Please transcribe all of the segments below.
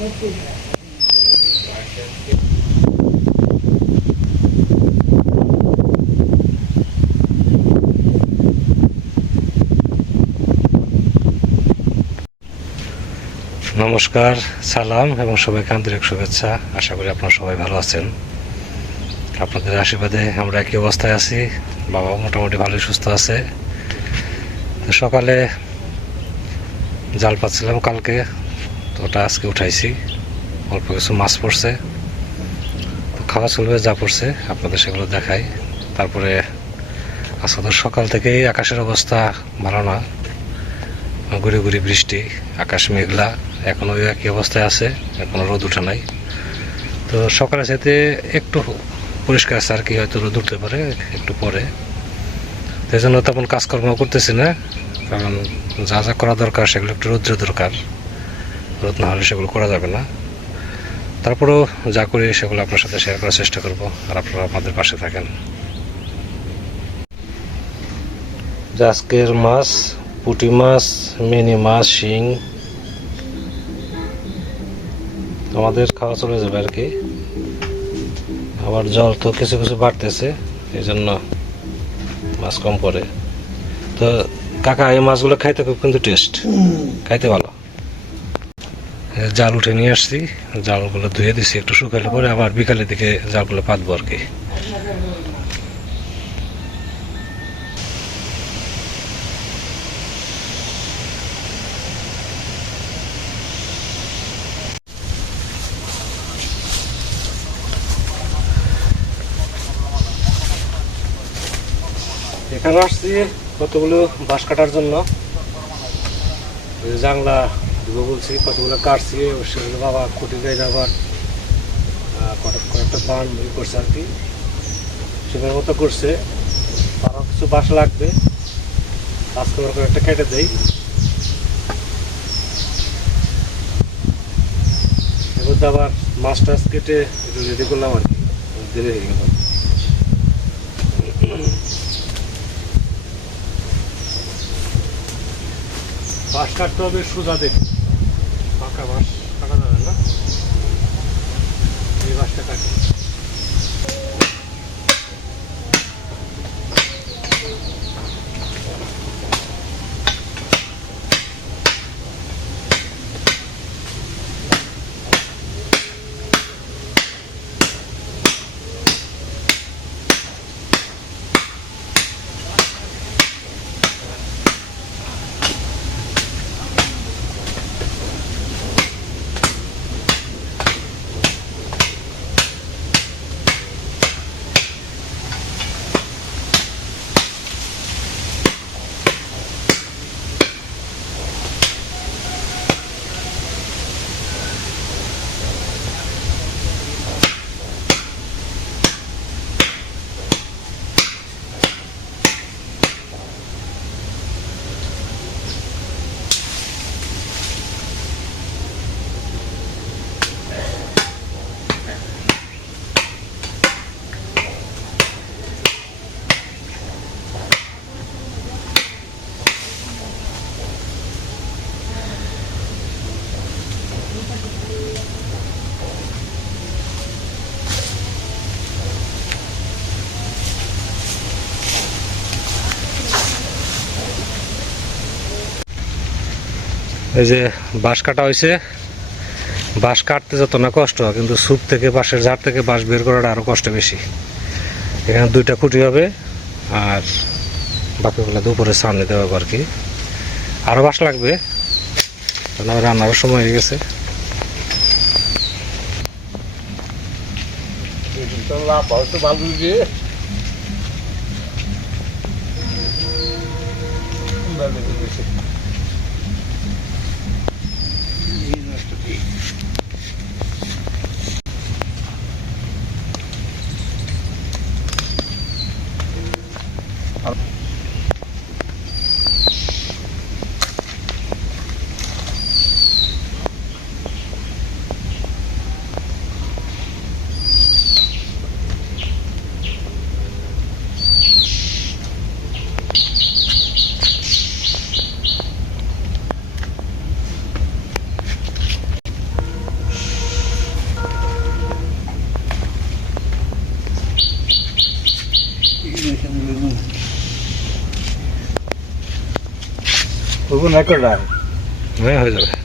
নমস্কার, সালাম এবং সবাইকে আন্তরিক শুভেচ্ছা। আশা করি আপনারা সবাই ভালো আছেন। আপনাদের আশীর্বাদে আমরা একই অবস্থায় আছি। বাবা মোটামুটি ভালোই সুস্থ আছে। সকালে জাল পাচ্ছিলাম কালকে। ওটা আজকে উঠাইছি। অল্প কিছু মাছ পড়ছে। তো খাওয়া চলবে, যা পড়ছে, আপনাদের সেগুলো দেখাই। তারপরে আজকে তো সকাল থেকেই আকাশের অবস্থা ভালো না। গুড়ি গুড়ি বৃষ্টি, আকাশ মেঘলা এখনও একই অবস্থায় আছে এখনও রোদ উঠে নাই। তো সকালে সাথে একটু পরিষ্কার আছে, আর কি, হয়তো রোদ উঠতে পারে, একটু পরে। এই জন্য তেমন কাজকর্ম করতেছি না, কারণ যা যা করা দরকার, সেগুলো একটু রৌদ্র দরকার। রোদ না হলে সেগুলো করা যাবে না। তারপরেও যা করি সেগুলো আপনার সাথে শেয়ার করার চেষ্টা করব আর আপনারা আমাদের পাশে থাকেন। আজকের মাছ পুঁটি মাছ মিনি মাছ শিং আমাদের খাওয়া চলে যাবে আর কি। আবার জল তো কিছু কিছু বাড়তেছে এই জন্য মাছ কম পড়ে। তো কাকা এই মাছগুলো খাইতে খুব কিন্তু টেস্ট খাইতে ভালো? জাল উঠে নিয়ে আসছি। জালগুলো ধুয়ে দিছি, একটু শুকাইলে পরে আবার বিকালের দিকে জালগুলো পাতবো আর কি। এখানে আসছি কতগুলো বাঁশ কাটার জন্য। জাংলা দিব বলছি, কতগুলো কাটছি সেগুলো বাবা খুঁটি গাইলে আবার। কটা- কয়েকটা বান ই করছে আর কি। সেটার মতো করছে। আরও কিছু বাঁশ লাগবে। আজকে ওর একটা কেটে দেই। এবার আবার মাছ টাছ কেটে একটু রেডি করলাম আর কি। দেরি হয়ে গেল। বাঁশ কাটতে হবে সোজা দেখে পাকা বাঁশ কাটা যাবে না এই বাঁশটা কাটি। এই যে বাঁশ কাটা হয়েছে বাঁশ কাটতে যত না কষ্ট কিন্তু স্যুপ থেকে বাঁশের ঝাড় থেকে বাঁশ বের করাটা আরও কষ্ট বেশি। এখানে দুইটা খুঁটি হবে, আর বাকিগুলো দুপুরে সামনে দেওয়া হবে আর কি। আরও বাঁশ লাগবে রান্নারও সময় হয়ে গেছে। ভালো Hello. দিয়ে হব না কটা হ্যাঁ হয়ে যাবে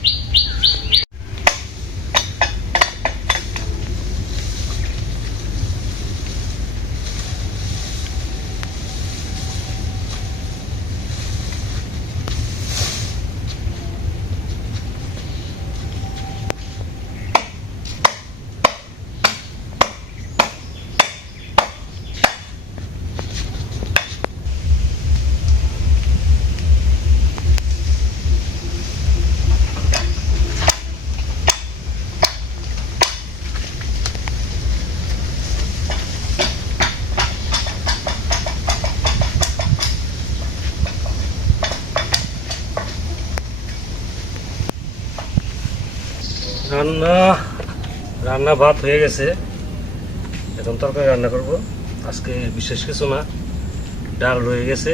রান্না রান্না ভাত হয়ে গেছে। এখন তরকারি রান্না করব। আজকে বিশেষ কিছু না, ডাল রয়ে গেছে।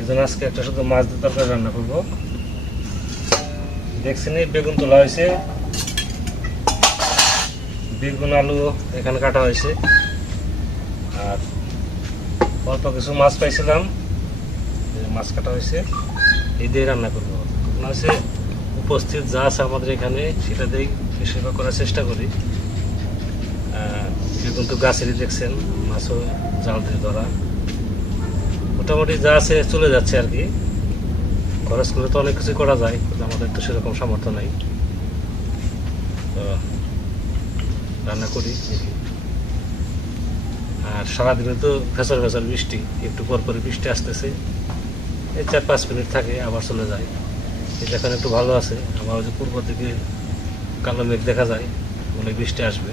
এখন আজকে একটা শুধু মাছ দিয়ে তরকারি রান্না করব। দেখছেন বেগুন তোলা হয়েছে। বেগুন, আলু এখানে কাটা হয়েছে। আর অল্প কিছু মাছ পাইছিলাম। মাছ কাটা হয়েছে। এই দিয়ে রান্না করব। হচ্ছে উপস্থিত যা আছে আমাদের এখানে সেটা দিয়েই সেবা করার চেষ্টা করি। আহ, বেগুন তো গাছেরই দেখছেন মাছও জাল দিয়ে ধরা মোটামুটি যা আছে চলে যাচ্ছে আর কি। খরচ করে তো অনেক কিছু করা যায় কিন্তু আমাদের তো সেরকম সামর্থ্য নাই। রান্না করি। আর সারাদিনে তো ফেসার ফেসার বৃষ্টি একটু পর পর বৃষ্টি আসতেছে। এই চার পাঁচ মিনিট থাকে আবার চলে যায়। এখন একটু ভালো আছে ওই যে পূর্ব দিকে কালো মেঘ দেখা যায়, মনে বৃষ্টি আসবে।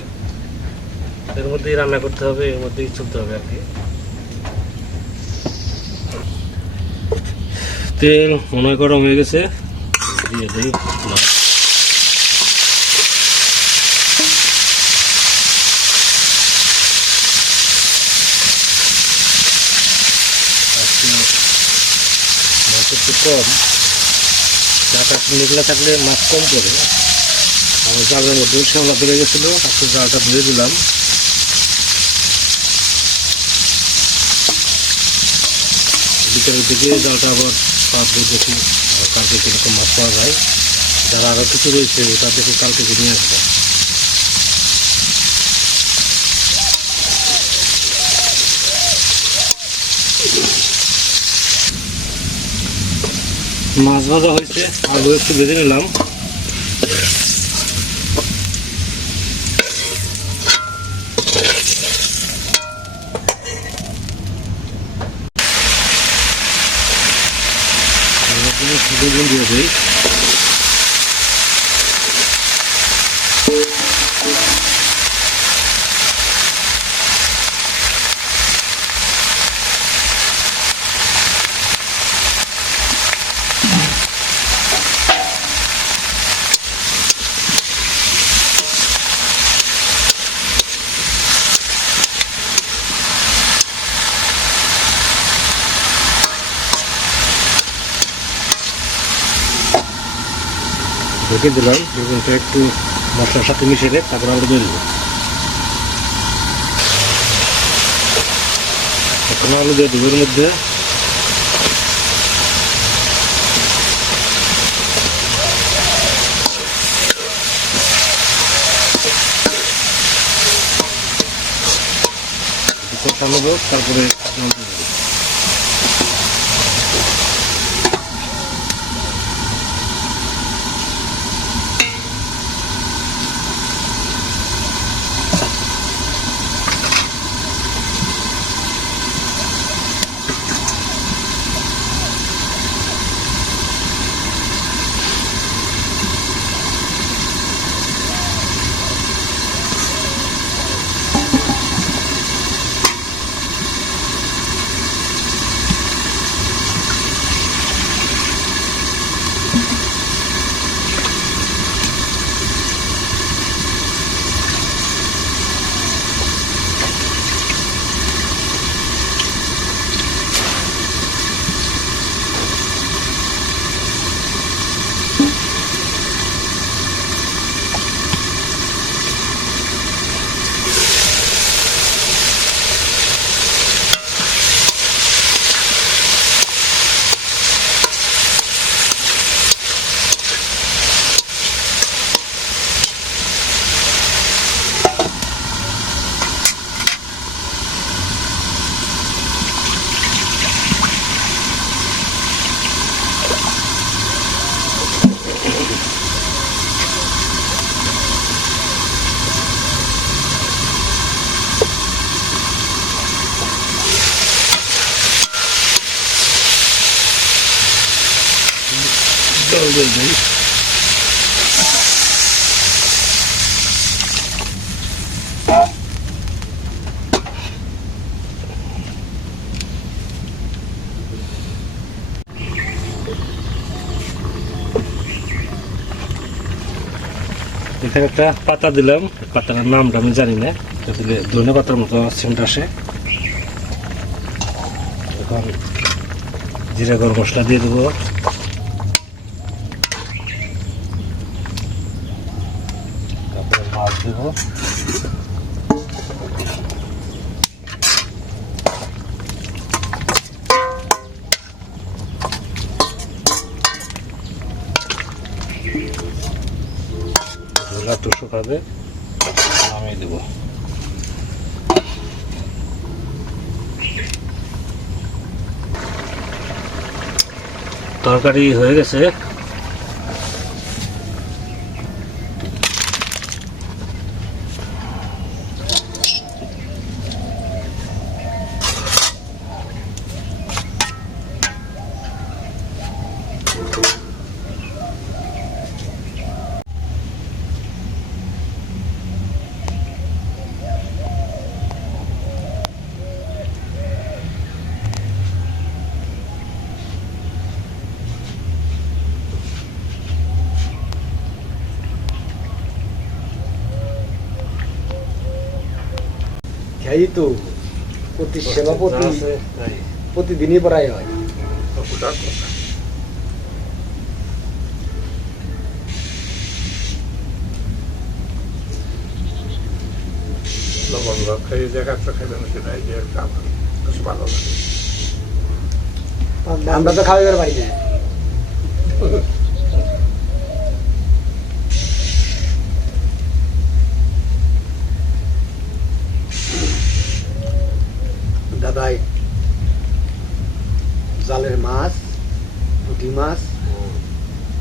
এর মধ্যেই রান্না করতে হবে, এর মধ্যেই চলতে হবে আর কি। তেল মনে গরম হয়ে গেছে, দিয়ে দিই কম চাটা মেঘলা থাকলে মাছ কম পড়ে। আমার জালের মধ্যে শ্যামলা বেড়ে গেছিল, তারপর জালটা ধুয়ে দিলাম। বিকেলের দিকে জালটা আবার দিয়ে দেখি কালকে কীরকম মাছ পাওয়া যায়। যারা আরও কিছু রয়েছে, তাদেরকে কালকে নিয়ে আসব। মাছ ভাজা হয়েছে আলু একটু ভেজে নিলাম। দিয়ে দিই ঢেকে দিলাম বেগুনটা একটু মশলার সাথে মিশিয়ে তারপর দিয়ে দেবো এখন আলু দিয়ে দেবো এর মধ্যে তারপরে জল দিয়ে এখানে একটা পাতা দিলাম। পাতাটার নামটা আমি জানি না। ধনে পাতার মতো সেন্ট আসে। এখন জিরা গরম মশলা দিয়ে দেবো তারপরে মাছ দেবো ঝোলা নামিয়ে তরকারি হয়ে গেছে। খেয়াই তো প্রতি সেবা প্রতি। প্রতিদিনই প্রায় হয়। লবণ এই যে আমার বেশ ভালো লাগে। আমরা তো পারি না দাদাই জালের মাছ পুঁটি মাছ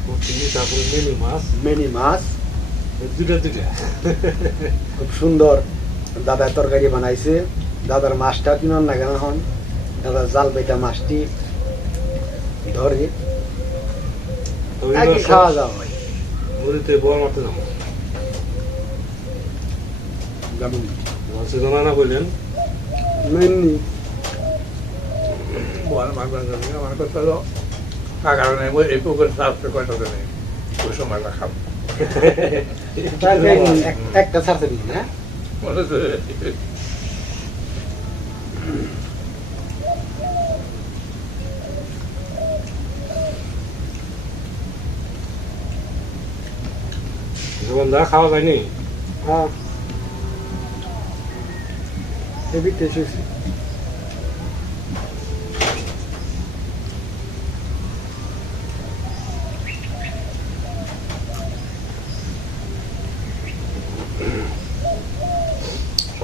প্রতিদিন তারপরে মেনু মাছ মেনি মাছ। দুটা দুটা খুব সুন্দর দাদার তরকারি বানাইছে। দাদার মাছটা কিনার না কেন হন দাদার জাল বেটা মাছটি ধরে খাওয়া দাওয়া হয়। মুড়িতে বড় মারতে যাব। যেমন মাছে জানা না বললেন? মেনলি। বল মাছ ভাজা দিয়ে আমার কথা হলো কারণে এই পুকুর কয়টা নেই ওই সময়টা খাব। একটা ছাড়তে দিন হ্যাঁ? খাওয়া যায়নি? হ্যাঁ। শুয়েছি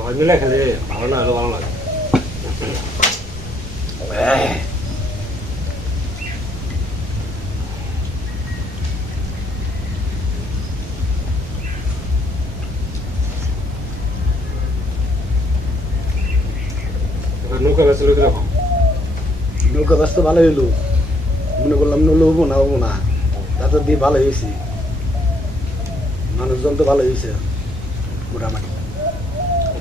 সবাই মিলে খেলে ভালো না হলে ভালো লাগে এবার নৌকা ব্যস্ত ভালো হইল। মনে করলাম নৌলো হব না হব না। তাতে দিয়ে ভালো হয়েছে। মানুষজন তো ভালো হয়েছে মোটামুটি।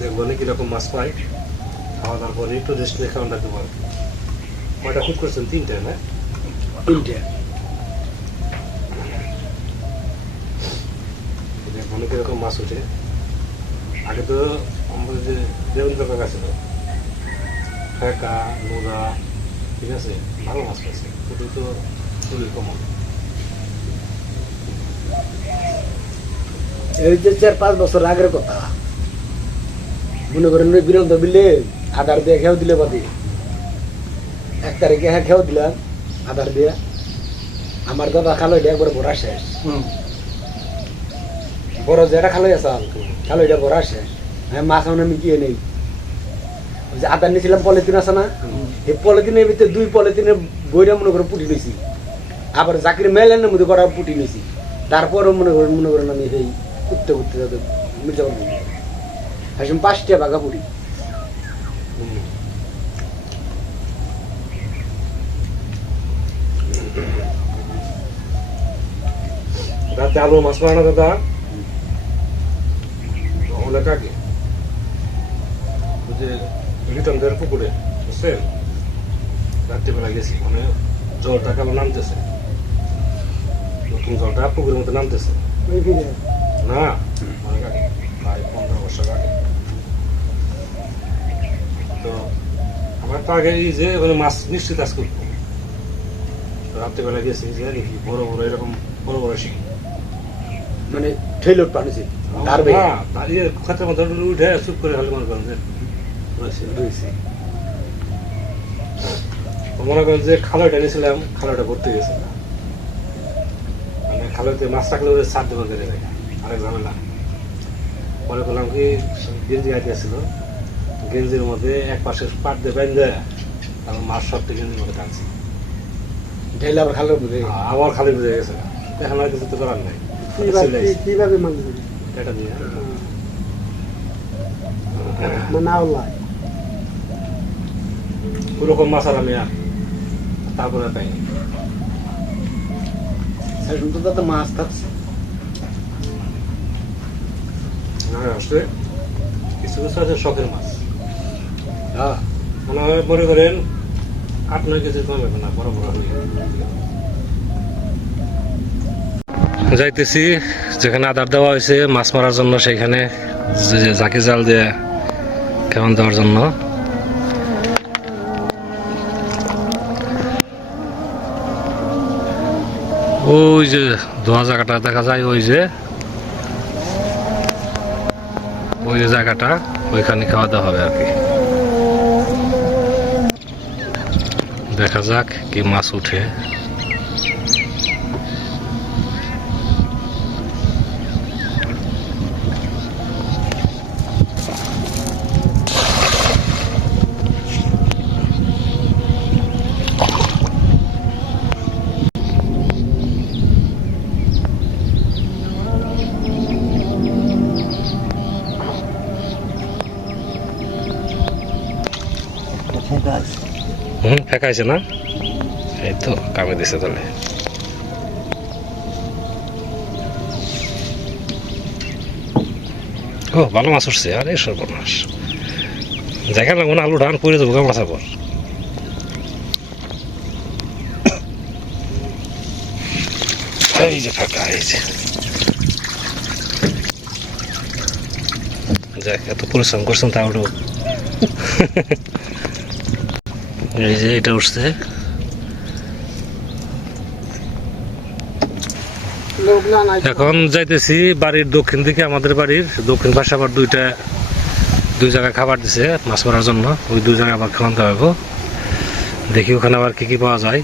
দেখব নি কীরকম মাছ পাই। খাওয়া দাওয়ার পরে একটু রেস্ট নিয়ে খাওয়াটা দেবো কয়টা খুব করছেন? তিনটে না? তিনটে। দেখব নি কীরকম মাছ উঠে আগে তো আমাদের যে দেবেন্দ্র কাকা ছিল ফেকা নোরা ঠিক আছে? ভালো মাছ পাইছে। শুধু তো খুবই কমন এই যে চার পাঁচ বছর আগের কথা। মনে করেন বীরন্ত বিলে আধার দিয়ে খেয়েও দিলে বাদে। এক তারিখে হ্যাঁ খেয়েও দিলাম আধার দিয়ে। আমার দাদা খালো এটা একবার ভরা শেষ। বড় যেটা খালো আসাল খালো এটা ভরা শেষ। আমি মাছ আমি গিয়ে নেই যে আদার নিয়েছিলাম পলিথিন আছে না? এই পলিথিনের ভিতরে দুই পলিথিনের বইটা মনে করে পুটি নিয়েছি আবার চাকরি মেলেনের মধ্যে করা পুটি নিয়েছি তারপরও মনে করেন মনে করেন আমি সেই উঠতে উঠতে যাতে মির্জাপুর আসুন পাঁচটা বাঘা পুটি রাতে আলু মাছ মারা দাদা? কাকে? ওই যে রিটার্নদের পুকুরে বুঝছেন? রাত্রিবেলা গেছি মানে জলটা কেমন নামতেছে। নতুন জলটা পুকুরের মধ্যে নামতেছে। না অনেক আগে প্রায় পনেরো বছর আগে তো আমার আগে এই যে ওখানে মাছ নিশ্চিত আজ করব রাত্রিবেলা গেছি যে দেখি বড় বড় এরকম বড় বড় শিখি মানে ঠেলোট পানিছি তার বেগে না খাতের মধ্যে উঠে চুপ করে খালি মনে করেন যে মনে করেন নিয়েছিলাম ভর্তি মানে খালয়তে মাছ রাখলে ওদের সাত দেবো আরেক ঝামেলা। পরে করলাম কি গেঞ্জি গাইতে ছিল গেঞ্জির মধ্যে এক পাশে পাট দিয়ে বেঁধে তারপর মাছ সবটি গেঞ্জির মধ্যে টানছি। ঢেলে আবার খালো বুঝে আমার খালি বুঝে গেছে। এখন আর কিছু তো করার নাই। কীভাবে এটা দিয়ে। মানে আল্লাহ। ওরকম মাছ আর আমি আর তারপরে পাইনি। এখন তো তাতে মাছ থাকছে। আসলে কিছু কিছু আছে শখের মাছ। হ্যাঁ হয় মনে করেন হবে না বড় বড় যাইতেছি, যেখানে আদার দেওয়া হয়েছে, মাছ মারার জন্য সেইখানে জাকি জাল দিয়ে কেমন দেওয়ার জন্য। ওই যে ধোয়া জায়গাটা দেখা যায়, ওই যে। ওই যে জায়গাটা, ওইখানে খাওয়া দাওয়া হবে আর কি। দেখা যাক কি মাছ উঠে হুম ফেকাইছে না? এই তো কামে দিছে তাহলে। ও, ভালো মাছ উঠছে, আরে সর্বনাশ। জায়গা লাগবো না আলু ডান পরে দেবো মাছ আবার? এই যে ফাঁকা, এই যে। যাক, এত পরিশ্রম করছেন তাও এই যে এটা উঠছে। এখন যাইতেছি বাড়ির দক্ষিণ দিকে, আমাদের বাড়ির দক্ষিণ পাশে আবার দুইটা, দুই জায়গায় খাবার দিছে, মাছ মারার জন্য। ওই দুই জায়গায় আবার খাওয়াতে হবে। দেখি ওখানে আবার কি কি পাওয়া যায়।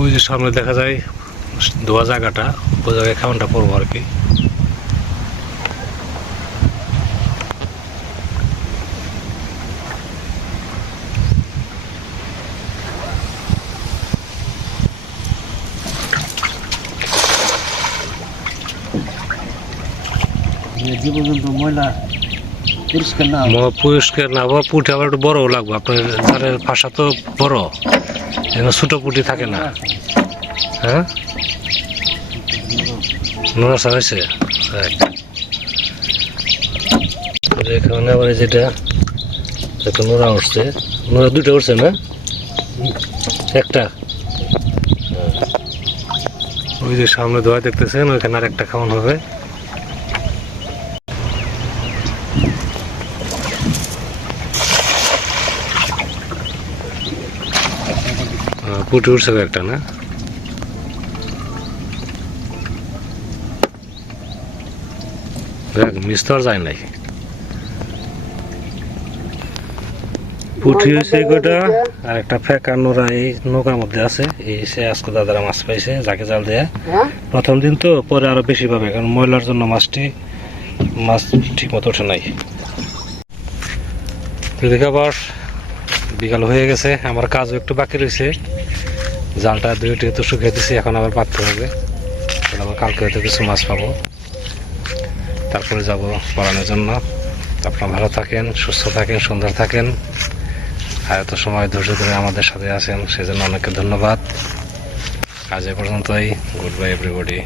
ওই যে সামনে দেখা যায়, ধোয়া জায়গাটা, ওই জায়গায় খাওয়ানটা পড়ব আর কি। যে পর্যন্ত ময়লা পরিষ্কার না পরিষ্কার না হওয়া পুঁটি আবার একটু বড়ও লাগবে, আপনার জালের ফাঁসা তো বড় এখানে ছোট পুঁটি থাকে না। হ্যাঁ? নড়াচা হয়েছে? এখানে আবার যেটা একটা নোড়া উঠছে। নোড়া দুটো উঠছে না? একটা? হ্যাঁ। ওই যে সামনে ধোয়া দেখতেছেন, ওইখানে আর একটা খাওয়ান হবে। পুটি উঠছে একটা না? দেখ মিস তো আর যায় নাই। পুঠি হয়েছে গোটা আর একটা ফেকা নোরা এই নৌকার মধ্যে আছে। এই সে আজকে দাদারা মাছ পাইছে যাকে জাল দিয়ে। হ্যাঁ? প্রথম দিন তো পরে আরও বেশি পাবে কারণ ময়লার জন্য মাছটি মাছ ঠিক মতো ওঠে নাই। আবার বিকাল হয়ে গেছে আমার কাজও একটু বাকি রয়েছে জালটা দুইটি তো শুকিয়ে দিছি, এখন আবার পাততে হবে। আবার কালকে হয়তো কিছু মাছ পাবো। তারপরে যাব পড়ানোর জন্য। আপনারা ভালো থাকেন, সুস্থ থাকেন, সুন্দর থাকেন। আর এত সময় ধৈর্য ধরে আমাদের সাথে আছেন, সেজন্য অনেককে ধন্যবাদ। আজ এ পর্যন্তই। Good bye everybody